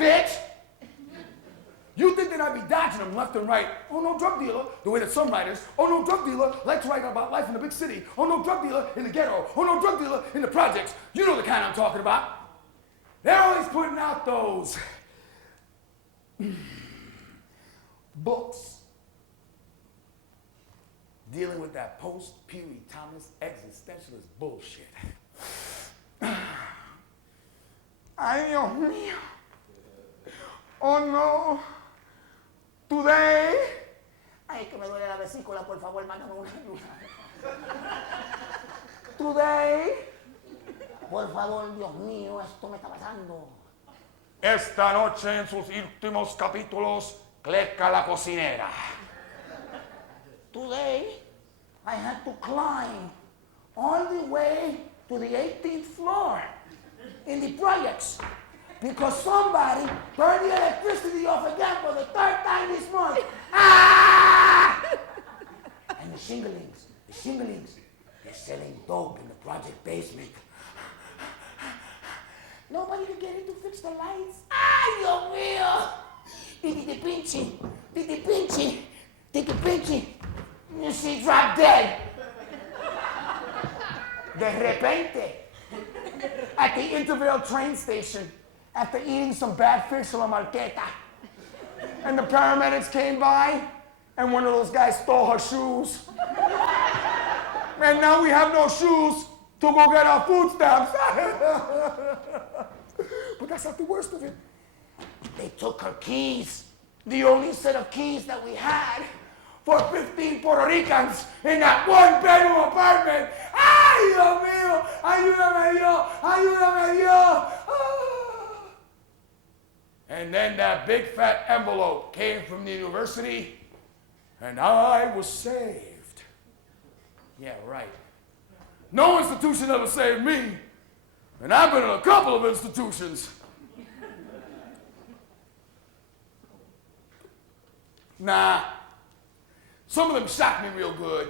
bitch! You think that I'd be dodging them left and right? Oh, no drug dealer, the way that some writers. Oh, no drug dealer likes writing about life in the big city. Oh, no drug dealer in the ghetto. Oh, no drug dealer in the projects. You know the kind I'm talking about. They're always putting out those books dealing with that post-Pee Wee Thomas existentialist bullshit. Ay, Dios mío. Oh, no. Today. Ay, que me duele la vesícula, por favor, mándame una ayuda. Today. Por favor, Dios mío, esto me está pasando. Esta noche, en sus últimos capítulos, Cleca la cocinera. Today, I had to climb all the way to the 18th floor in the projects because somebody turned the electricity off again for the third time this month. Ah! And the shinglings, they're selling dope in the project basement. Nobody could get in to fix the lights. Ay, Dios mío! Titi pinchi. She dropped dead. De repente, at the Intervale train station, after eating some bad fish a la marqueta, and the paramedics came by, and one of those guys stole her shoes. And now we have no shoes to go get our food stamps. But that's not the worst of it. They took her keys, the only set of keys that we had, for 15 Puerto Ricans in that one-bedroom apartment. ¡Ay, Dios mío! ¡Ayúdame Dios! Ah. And then that big fat envelope came from the university, and I was saved. Yeah, right. No institution ever saved me, and I've been in a couple of institutions. Nah. Some of them shocked me real good,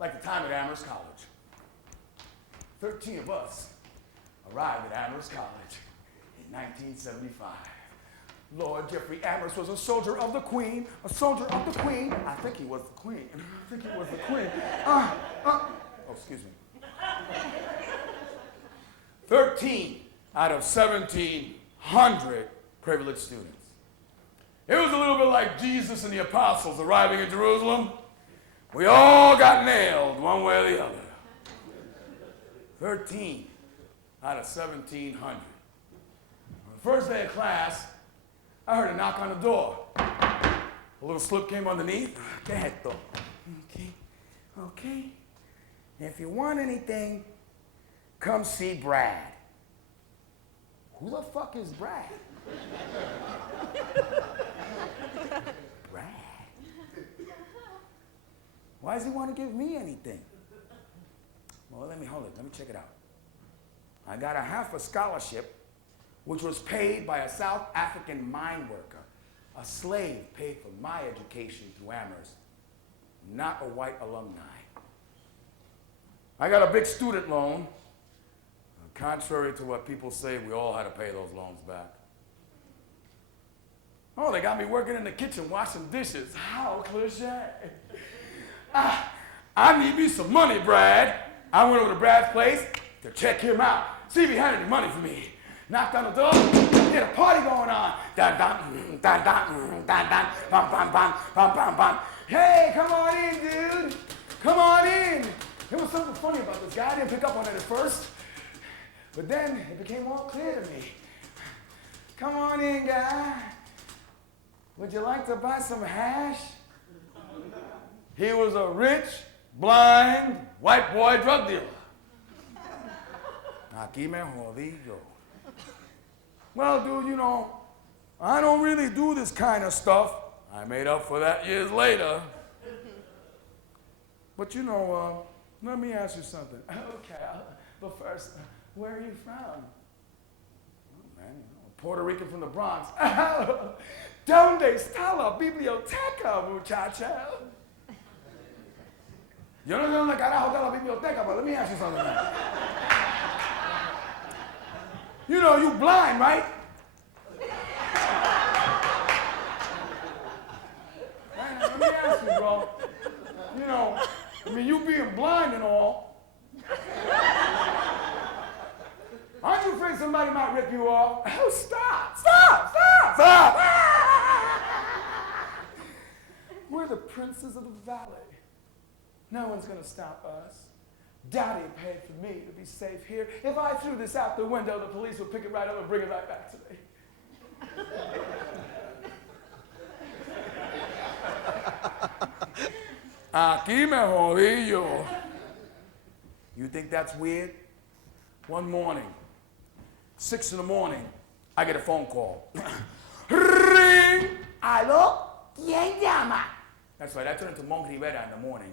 like the time at Amherst College. 13 of us arrived at Amherst College in 1975. Lord Jeffrey Amherst was a soldier of the Queen, I think he was the Queen. Oh, excuse me. 13 out of 1,700 privileged students. It was a little bit like Jesus and the apostles arriving in Jerusalem. We all got nailed one way or the other. 13 out of 1,700. On the first day of class, I heard a knock on the door. A little slip came underneath. Go ahead, though. Okay. If you want anything, come see Brad. Who the fuck is Brad? Brad. Why does he want to give me anything? Well, let me check it out. I got a half a scholarship, which was paid by a South African mine worker. A slave paid for my education through Amherst, not a white alumni. I got a big student loan. Contrary to what people say, we all had to pay those loans back. Oh, they got me working in the kitchen washing dishes. How cliche. I need me some money, Brad. I went over to Brad's place to check him out, see if he had any money for me. Knocked on the door, he had a party going on. Dun, dun, dun, dun, dun, dun, bum, bum, bum, bum, bum, bum. Hey, come on in, dude. Come on in. There was something funny about this guy. I didn't pick up on it at first. But then it became all clear to me. Come on in, guy. Would you like to buy some hash? He was a rich, blind, white boy drug dealer. Aquí me jodí yo. Well, dude, you know, I don't really do this kind of stuff. I made up for that years later. But you know, let me ask you something. Okay, but first, where are you from? Oh, man, Puerto Rican from the Bronx. ¿Dónde está la biblioteca, muchacho? Yo no sé dónde carajo está la biblioteca, but let me ask you something now. You know, you blind, right? I mean, you being blind and all. Aren't you afraid somebody might rip you off? Oh, stop, stop, stop, stop. We're the princes of the valley. No one's going to stop us. Daddy paid for me to be safe here. If I threw this out the window, the police would pick it right up and bring it right back to me. Aquí me jodí yo. You think that's weird? One morning, 6 in the morning, I get a phone call. Ring! ¿Aló? ¿Quién llama? That's right, I turned into Monk Rivera in the morning.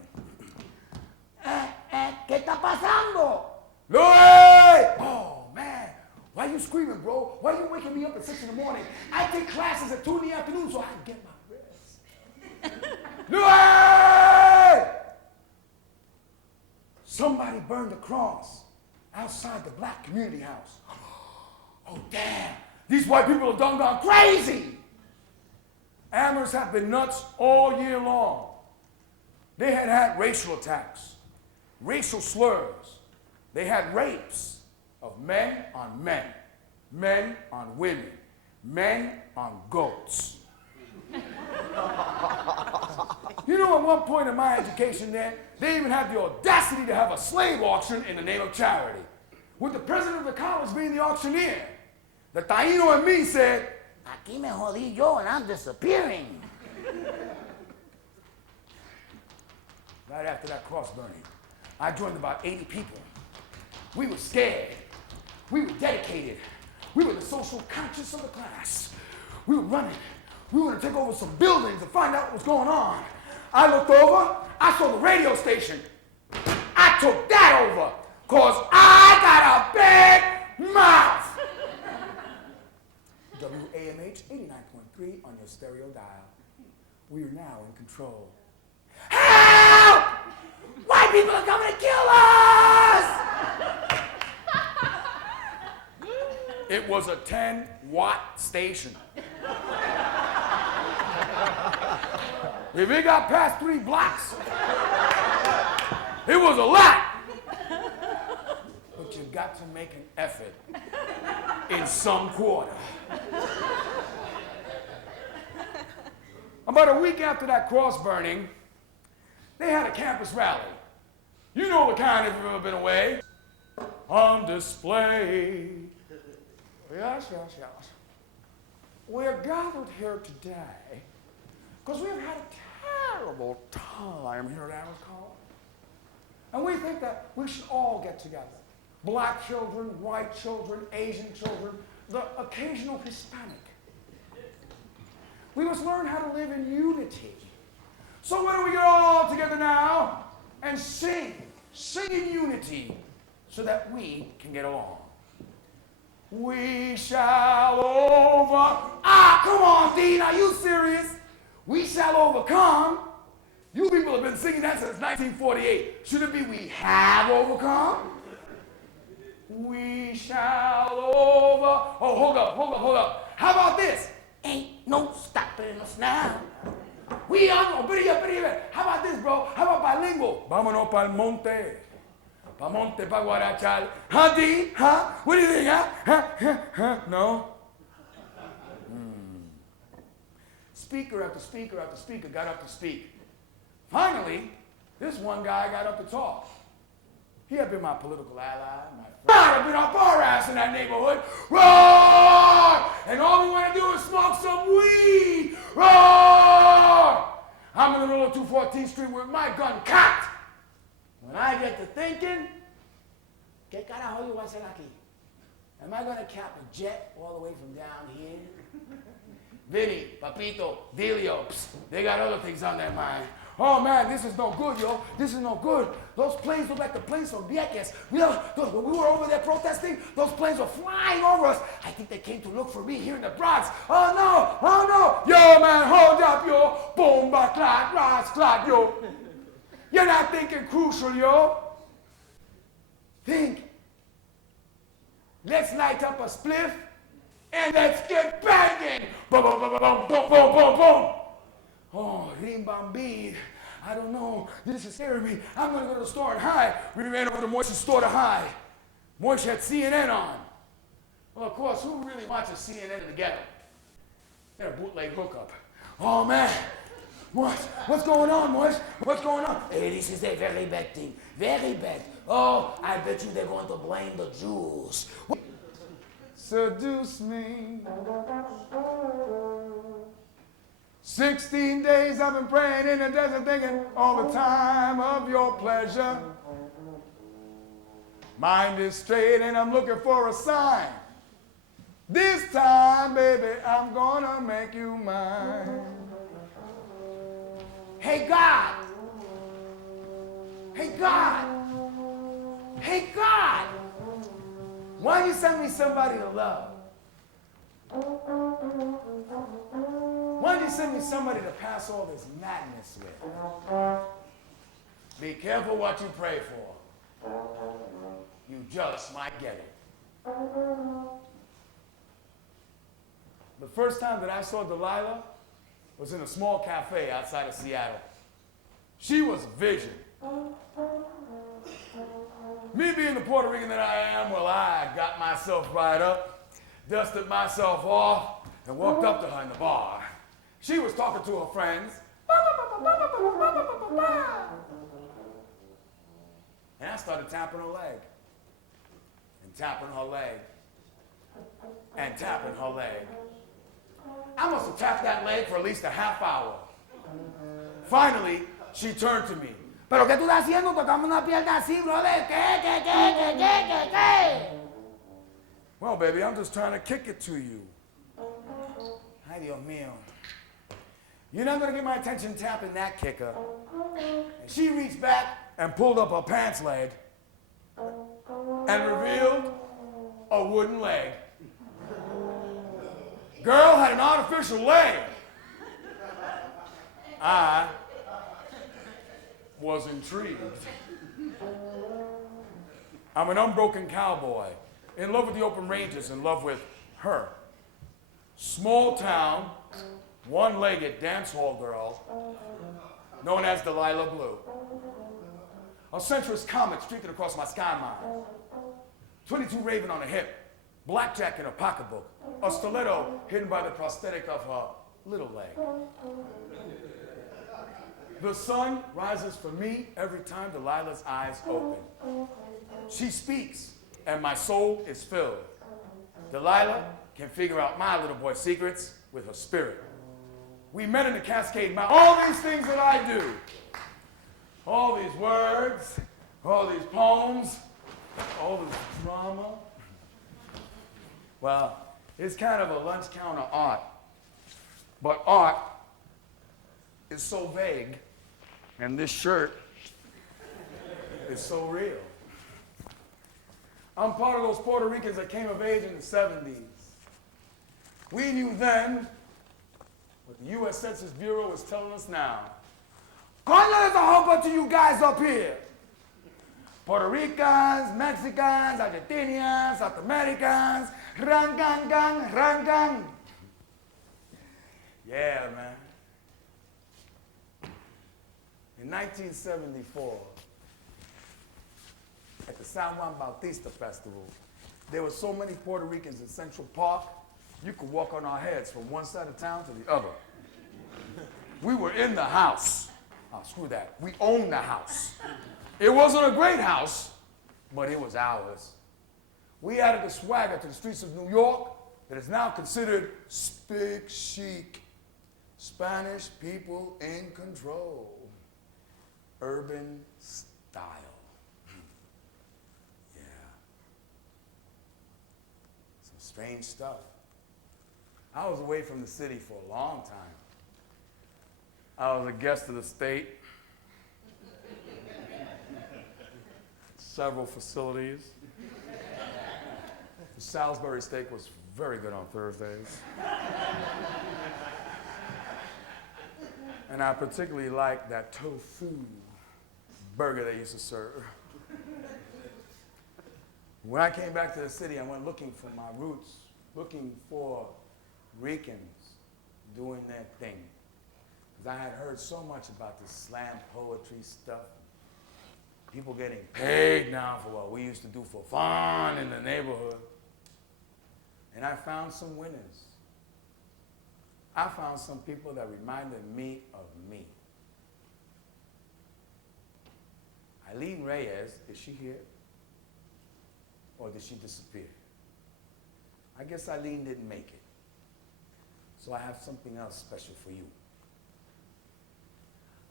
¿Qué está pasando? Louis! Oh, man. Why are you screaming, bro? Why are you waking me up at 6 in the morning? I take classes at 2 in the afternoon so I can get my rest. Louis! Somebody burned a cross outside the black community house. Oh, damn. These white people have gone crazy. Amherst have been nuts all year long. They had racial attacks, racial slurs. They had rapes of men on men, men on women, men on goats. You know, at one point in my education there, they even had the audacity to have a slave auction in the name of charity, with the president of the college being the auctioneer. The Taino and me said, aquí me jodí yo and I'm disappearing. Right after that cross burning, I joined about 80 people. We were scared. We were dedicated. We were the social conscience of the class. We were running. We were going to take over some buildings and find out what was going on. I looked over. I saw the radio station. I took that over because I got a big mouth. WAMH 89.3 on your stereo dial. We are now in control. Help! White people are coming to kill us! It was a 10-watt station. If it got past 3 blocks, it was a lot. But you got to make an effort in some quarter. About a week after that cross burning, they had a campus rally. You know the kind if you've ever been away. On display. Yes, yes, yes. We're gathered here today because we've had a terrible time here at Amherst College. And we think that we should all get together. Black children, white children, Asian children, the occasional Hispanic. We must learn how to live in unity. So why don't we get all together now and sing in unity so that we can get along. We shall come on, Dean, are you serious? We shall overcome. You people have been singing that since 1948. Should it be we have overcome? We shall Oh, hold up. How about this? Ain't no stopping us now. We are no, How about this, bro? How about bilingual? Vámonos pa'l monte. Pa' monte, pa' guarachal. Huh, D? Huh? What do you think, huh? No? Speaker after speaker after speaker got up to speak. Finally, this one guy got up to talk. He had been my political ally, my friend. I'd have been a bar ass in that neighborhood. Roar! And all we want to do is smoke some weed. Roar! I'm in the middle of 214th Street with my gun cocked. When I get to thinking, ¿qué carajo yo voy a hacer aquí? Am I going to cap a jet all the way from down here? Vinny, Papito, Delio, they got other things on their mind. Oh man, this is no good, yo. This is no good. Those planes look like the planes from Vieques. When we were over there protesting, those planes were flying over us. I think they came to look for me here in the Bronx. Oh no. Yo, man, hold up, yo. Bomba, clot, ras, clot, yo. You're not thinking crucial, yo. Think. Let's light up a spliff and let's get banging. Boom, boom, boom, boom, boom, boom, boom, boom. Oh, rimbambir, I don't know. This is scaring me. I'm going to go to the store and hide. We ran over to Moish's store to hide. Moish had CNN on. Well, of course, who really watches CNN in the ghetto? They're a bootleg hookup. Oh, man. What's going on, Moish? What's going on? Hey, this is a very bad thing. Very bad. Oh, I bet you they're going to blame the Jews. Seduce me. 16 days I've been praying in the desert thinking all the time of your pleasure. Mind is straight and I'm looking for a sign. This time, baby, I'm gonna make you mine. Hey, God. Hey, God. Hey, God. Why don't you send me somebody to love? Why don't you send me somebody to pass all this madness with? Be careful what you pray for. You just might get it. The first time that I saw Delilah was in a small cafe outside of Seattle. She was a vision. Me being the Puerto Rican that I am, well, I got myself right up, dusted myself off, and walked up to her in the bar. She was talking to her friends. And I started tapping her leg. And tapping her leg. And tapping her leg. I must have tapped that leg for at least a half hour. Finally, she turned to me. ¿Pero qué tú estás haciendo? Tocando una pierna así, brother. ¿Qué? Well, baby, I'm just trying to kick it to you. Ay, Dios mío. You're not going to get my attention tapping that kicker. And she reached back and pulled up her pants leg and revealed a wooden leg. Girl had an artificial leg. I was intrigued. I'm an unbroken cowboy, in love with the open ranges, in love with her. Small town, one-legged dance hall girl, known as Delilah Blue. A centrist comet streaking across my sky mine. 22 Raven on a hip, blackjack in a pocketbook, a stiletto hidden by the prosthetic of her little leg. The sun rises for me every time Delilah's eyes open. She speaks, and my soul is filled. Delilah can figure out my little boy's secrets with her spirit. We met in the Cascade Mountains. All these things that I do, all these words, all these poems, all this drama. Well, it's kind of a lunch counter art. But art is so vague, and this shirt is so real. I'm part of those Puerto Ricans that came of age in the 70s. We knew then what the U.S. Census Bureau is telling us now. God, there's a whole bunch of you guys up here. Puerto Ricans, Mexicans, Argentinians, South Americans, rangang. Yeah, man. In 1974, at the San Juan Bautista Festival, there were so many Puerto Ricans in Central Park, you could walk on our heads from one side of town to the other. We were in the house. Oh, screw that. We owned the house. It wasn't a great house, but it was ours. We added the swagger to the streets of New York that is now considered SPIC chic. Spanish people in control. Urban style. Yeah. Some strange stuff. I was away from the city for a long time. I was a guest of the state. Several facilities. The Salisbury steak was very good on Thursdays. And I particularly liked that tofu burger they used to serve. When I came back to the city, I went looking for my roots, looking for Ricans doing their thing. Because I had heard so much about this slam poetry stuff. People getting paid now for what we used to do for fun in the neighborhood. And I found some winners. I found some people that reminded me of me. Eileen Reyes, is she here? Or did she disappear? I guess Eileen didn't make it. So I have something else special for you.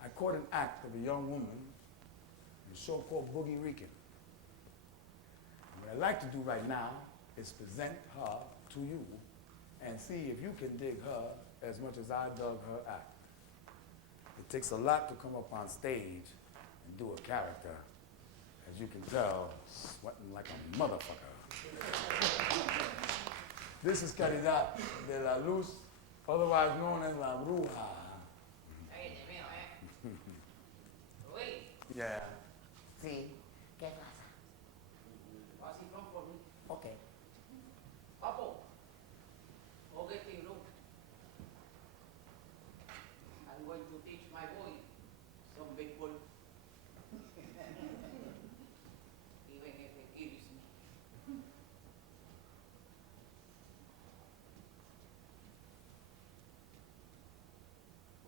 I caught an act of a young woman in a show called Boogie Rican. What I'd like to do right now is present her to you and see if you can dig her as much as I dug her act. It takes a lot to come up on stage and do a character. As you can tell, sweating like a motherfucker. This is Caridad de la Luz, otherwise known as La Bruja. Yeah. Sí. ¿Qué pasa? Así come for me. Okay. Papo, okay, thing room. I'm going to teach my boy some big bull. Even if it irritates me.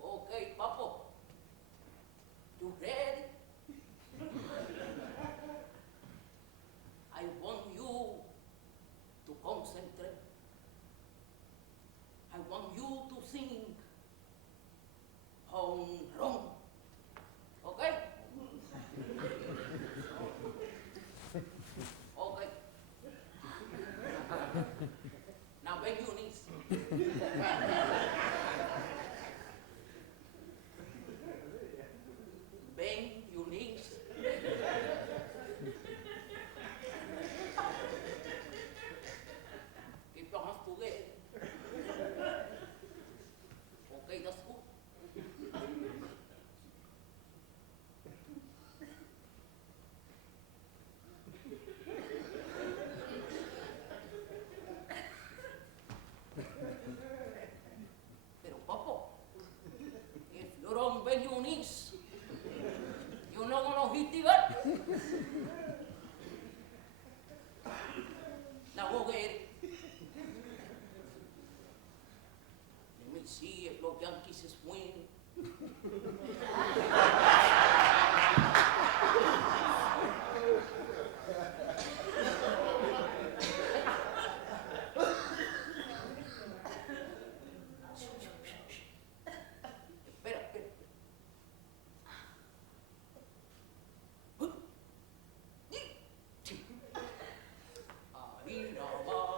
Okay, Papo. You ready? I want you to concentrate. I want you to sing home run. Okay? Okay. Now bend your knees. Bend your knees. Keep your hands together. Okay, that's good. Pero Papo, if you don't bend your knees, you're not gonna hit the gut. Now go get it. Let me see if los Yankees win. Espera, espera. Ahí nomás.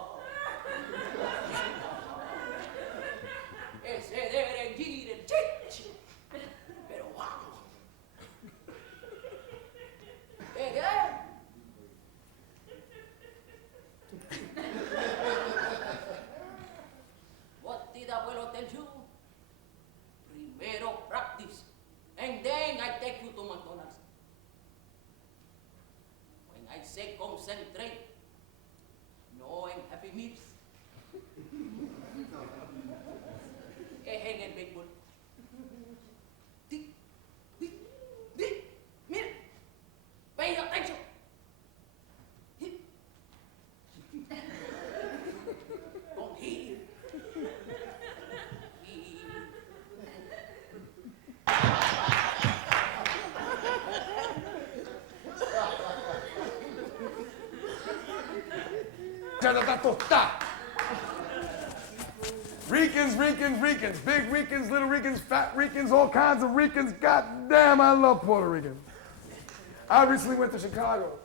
Ese debe ir el chichi. Pero vamos. ¿Qué? What did abuelo tell you? Primero practice, and then I take you to McDonald's. When I say concentrate, no en Happy Meals. Es en el béisbol. Di, mira, pay attention. Don't hear. Ricans, Ricans, Ricans, big Ricans, little Ricans, fat Ricans, all kinds of Ricans. God damn, I love Puerto Ricans. I recently went to Chicago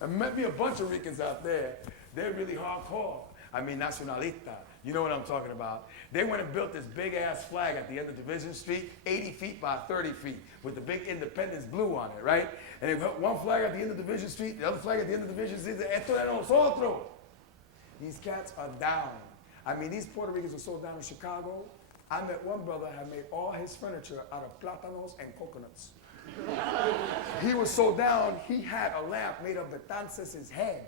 and met me a bunch of Ricans out there. They're really hardcore. I mean, nacionalista. You know what I'm talking about. They went and built this big ass flag at the end of Division Street, 80 feet by 30 feet, with the big Independence blue on it, right? And they put one flag at the end of Division Street, the other flag at the end of Division Street. Esto de nosotros. These cats are down. I mean, these Puerto Ricans are so down in Chicago. I met one brother who had made all his furniture out of plátanos and coconuts. He was so down, he had a lamp made of Betances' head.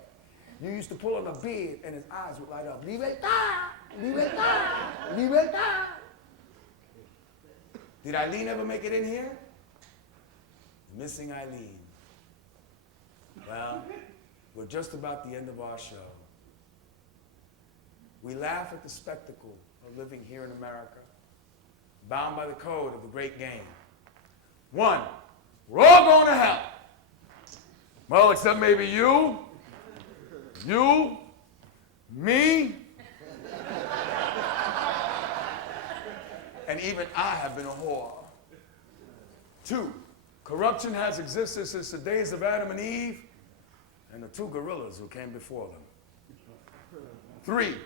You used to pull on the beard and his eyes would light up. Libertad! Libertad! Libertad! Did Eileen ever make it in here? Missing Eileen. Well, we're just about the end of our show. We laugh at the spectacle of living here in America, bound by the code of the great game. One, we're all going to hell. Well, except maybe you, me, and even I have been a whore. Two, corruption has existed since the days of Adam and Eve and the two gorillas who came before them. Three,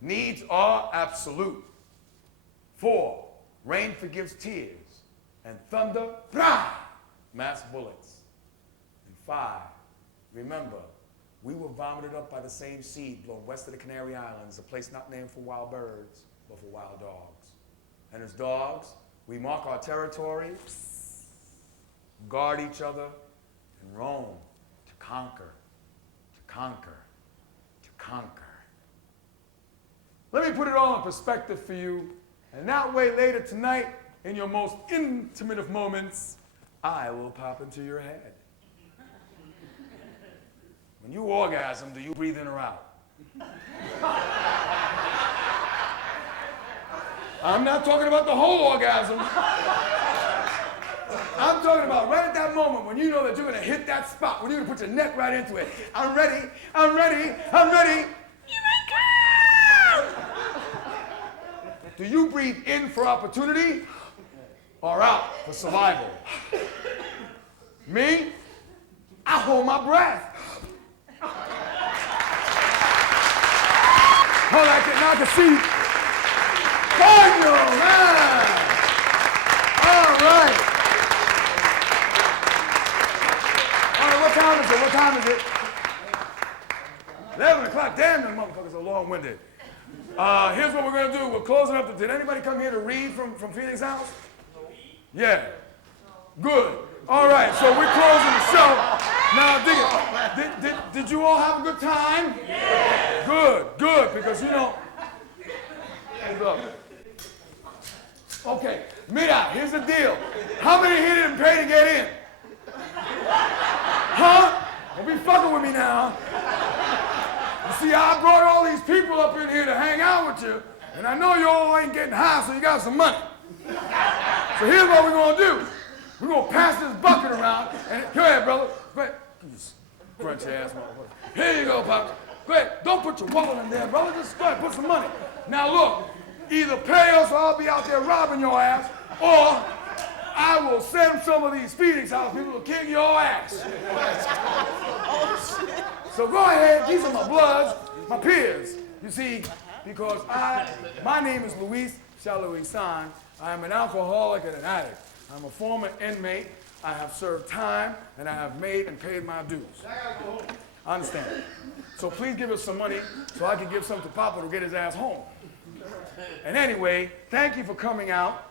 needs are absolute. Four, rain forgives tears, and thunder, mass bullets. And five, remember, we were vomited up by the same seed blown west of the Canary Islands, a place not named for wild birds, but for wild dogs. And as dogs, we mark our territory, guard each other, and roam to conquer, to conquer, to conquer. Let me put it all in perspective for you, and that way later tonight, in your most intimate of moments, I will pop into your head. When you orgasm, do you breathe in or out? I'm not talking about the whole orgasm. I'm talking about right at that moment when you know that you're going to hit that spot, when you're going to put your neck right into it. I'm ready, I'm ready, I'm ready. Do you breathe in for opportunity or out for survival? Me, I hold my breath. Hold on, now I can see. Coño, man. All right. All right, what time is it? What time is it? 11 o'clock. Damn, them motherfuckers are long-winded. Here's what we're going to do. We're closing up. Did anybody come here to read from Phoenix House? Yeah. Good. All right, so we're closing the show. Now, did you all have a good time? Yeah. Good, because, you know, hold up. Okay, mira, here's the deal. How many here didn't pay to get in? Huh? Don't be fucking with me now. You see, I brought all these people up in here to hang out with you, and I know you all ain't getting high, so you got some money. So here's what we're gonna do. We're gonna pass this bucket around, and go ahead, brother. Go ahead. Crunch ass motherfucker. Here you go, Pop. Go ahead. Don't put your wallet in there, brother. Just go ahead, put some money. Now look, either pay us or I'll be out there robbing your ass, or I will send some of these Phoenix House people to kick your ass. So go ahead, these are my bloods, my peers. You see, because my name is Luis Chaluisan. I am an alcoholic and an addict. I'm a former inmate. I have served time, and I have made and paid my dues. I understand. So please give us some money so I can give some to Papa to get his ass home. And anyway, thank you for coming out.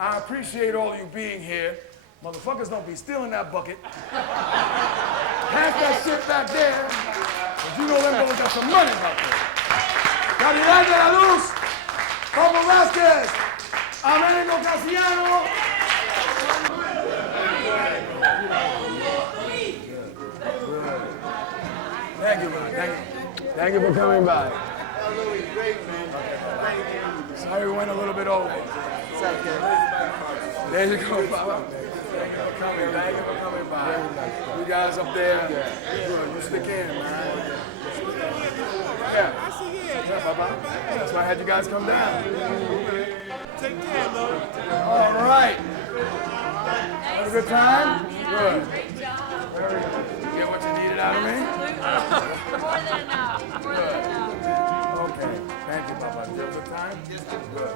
I appreciate all of you being here. Motherfuckers don't be stealing that bucket. Pass that shit back there, because you know them boys got some money out there. Calidad de la Luz, Pablo Vázquez, Américo Casiano. Thank you, man. Thank you for coming by. Louis, great, man. Thank you. Sorry we went a little bit over. It's okay. There you go, Papa. Thank you for coming by. You guys up there, good. You stick in, man. Yeah. Yeah, Papa. That's why I had you guys come down. Take care, Lord. All right. Have a good time? Good. Great job. Very good. You get what you needed out of me? More than enough. More than enough. Okay. Thank you, Papa. Did you have a good time? Good.